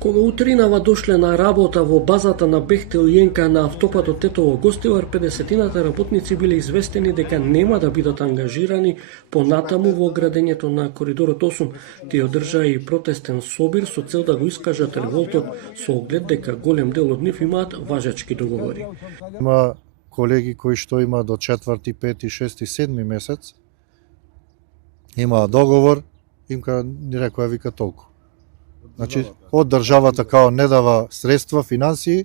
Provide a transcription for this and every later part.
Кога утринава дошле на работа во базата на Бехтел Јенка на автопатот Тетово-Гостивар, 50-ната работници биле известени дека нема да бидат ангажирани понатаму во градењето на коридорот 8. Тие одржаа и протестен собир со цел да го искажат револтот со оглед дека голем дел од нив имаат важечки договори. Има колеги кои што има до 4, 5, 6, 7 месец имаа договор, имка ни рекоа вика толку. Значи, од државата као не дава средства, финансии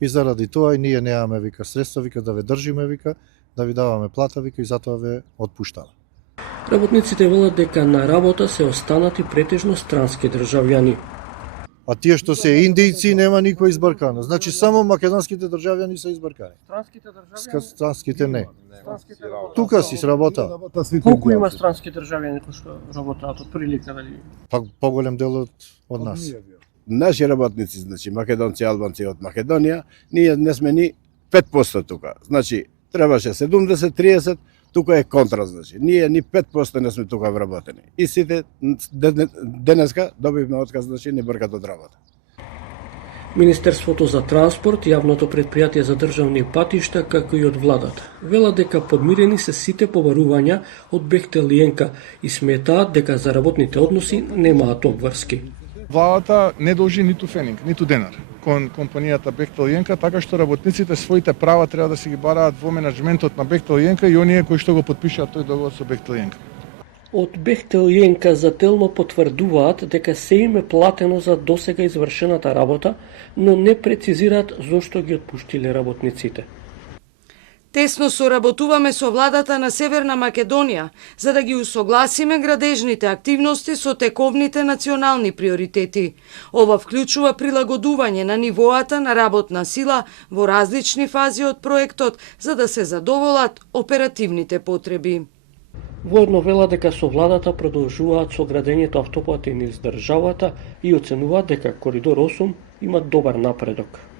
и заради тоа и ние немаме вика средства, вика да ве држиме, вика да ви даваме плата, вика и затоа ве отпуштаме. Работниците велат дека на работа се останати претежно странски државјани. А тие што се индијци нема никој избркано. Значи само македонските државјани се избркани. Странските државјани? Странските не. Тука си сработа. Колку има странски државјани кои што работаат од прилика дали? Па поголем дел од нас. Наши работници, значи македонци, албанци од Македонија, ние не сме ни 5% тука. Значи требаше 70-30, тука е контра, значи. Ние ни 5% не сме тука вработени. И сите денеска добивме отказ, значи ни бркат од работа. Министерството за транспорт, јавното претпријатие за државни патишта, како и од владата, велат дека подмирени се сите побарувања од Бехтел Јенка и сметаат дека за работните односи немаат обврски. Владата не должи ниту фенинг, ниту денар кон компанијата Бехтел Јенка, така што работниците своите права треба да си ги бараат во менаџментот на Бехтел Јенка и оние кои што го потпишаат тој договор со Бехтел Јенка. Од Бехтел Јенка зателно потврдуваат дека се им е платено за досега извршената работа, но не прецизираат зошто ги отпуштиле работниците. Тесно соработуваме со владата на Северна Македонија за да ги усогласиме градежните активности со тековните национални приоритети. Ова вклучува прилагодување на нивоата на работна сила во различни фази од проектот за да се задоволат оперативните потреби. Воедно вела дека со владата продолжуваат со градењето автопати низ државата и оценуваат дека Коридор 8 има добар напредок.